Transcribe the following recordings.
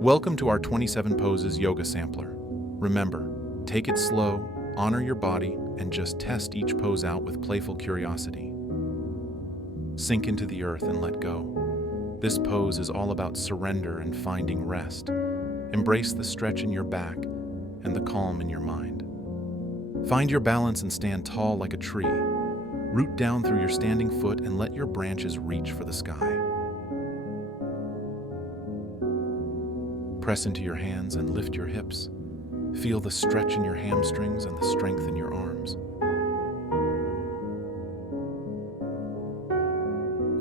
Welcome to our 27 Poses Yoga Sampler. Remember, take it slow, honor your body, and just test each pose out with playful curiosity. Sink into the earth and let go. This pose is all about surrender and finding rest. Embrace the stretch in your back and the calm in your mind. Find your balance and stand tall like a tree. Root down through your standing foot and let your branches reach for the sky. Press into your hands and lift your hips. Feel the stretch in your hamstrings and the strength in your arms.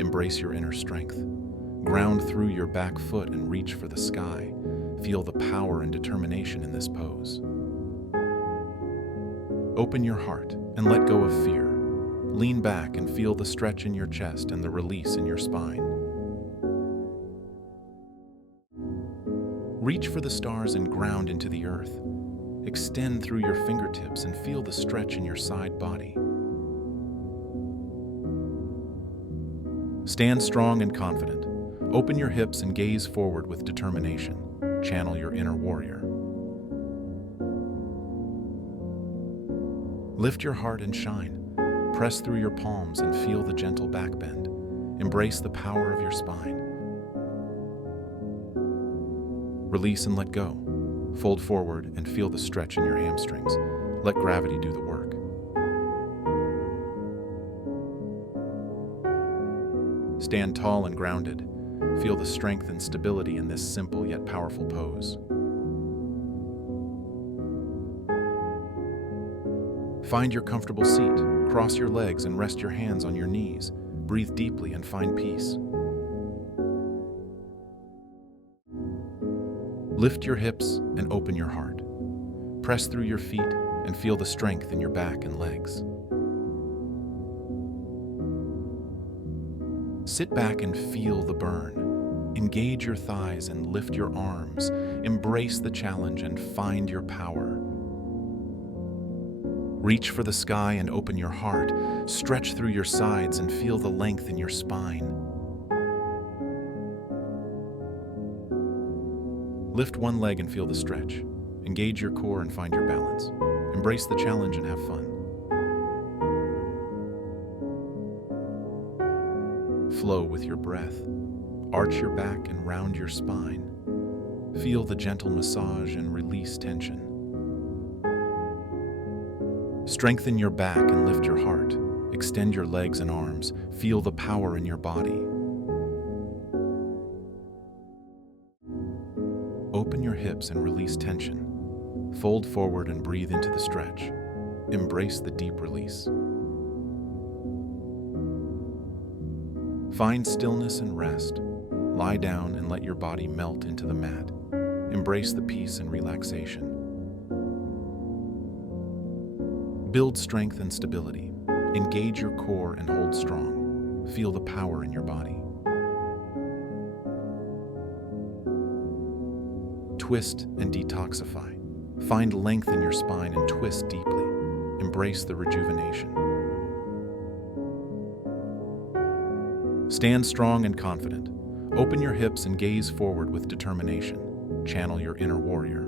Embrace your inner strength. Ground through your back foot and reach for the sky. Feel the power and determination in this pose. Open your heart and let go of fear. Lean back and feel the stretch in your chest and the release in your spine. Reach for the stars and ground into the earth. Extend through your fingertips and feel the stretch in your side body. Stand strong and confident. Open your hips and gaze forward with determination. Channel your inner warrior. Lift your heart and shine. Press through your palms and feel the gentle back bend. Embrace the power of your spine. Release and let go. Fold forward and feel the stretch in your hamstrings. Let gravity do the work. Stand tall and grounded. Feel the strength and stability in this simple yet powerful pose. Find your comfortable seat. Cross your legs and rest your hands on your knees. Breathe deeply and find peace. Lift your hips and open your heart. Press through your feet and feel the strength in your back and legs. Sit back and feel the burn. Engage your thighs and lift your arms. Embrace the challenge and find your power. Reach for the sky and open your heart. Stretch through your sides and feel the length in your spine. Lift one leg and feel the stretch. Engage your core and find your balance. Embrace the challenge and have fun. Flow with your breath. Arch your back and round your spine. Feel the gentle massage and release tension. Strengthen your back and lift your heart. Extend your legs and arms. Feel the power in your body. Open your hips and release tension. Fold forward and breathe into the stretch. Embrace the deep release. Find stillness and rest. Lie down and let your body melt into the mat. Embrace the peace and relaxation. Build strength and stability. Engage your core and hold strong. Feel the power in your body. Twist and detoxify. Find length in your spine and twist deeply. Embrace the rejuvenation. Stand strong and confident. Open your hips and gaze forward with determination. Channel your inner warrior.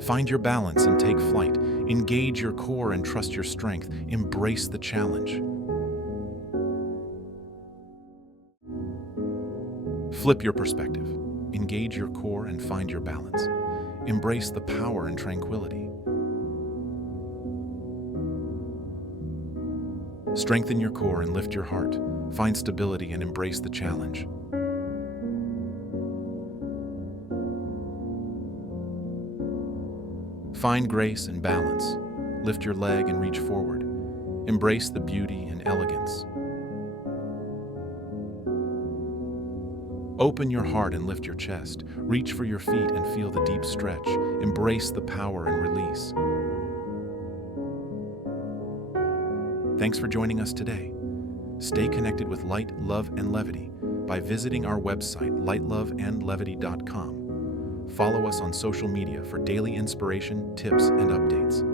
Find your balance and take flight. Engage your core and trust your strength. Embrace the challenge. Flip your perspective. Engage your core and find your balance. Embrace the power and tranquility. Strengthen your core and lift your heart. Find stability and embrace the challenge. Find grace and balance. Lift your leg and reach forward. Embrace the beauty and elegance. Open your heart and lift your chest. Reach for your feet and feel the deep stretch. Embrace the power and release. Thanks for joining us today. Stay connected with light, love, and levity by visiting our website, lightloveandlevity.com. Follow us on social media for daily inspiration, tips, and updates.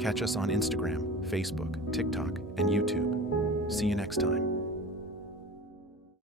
Catch us on Instagram, Facebook, TikTok, and YouTube. See you next time.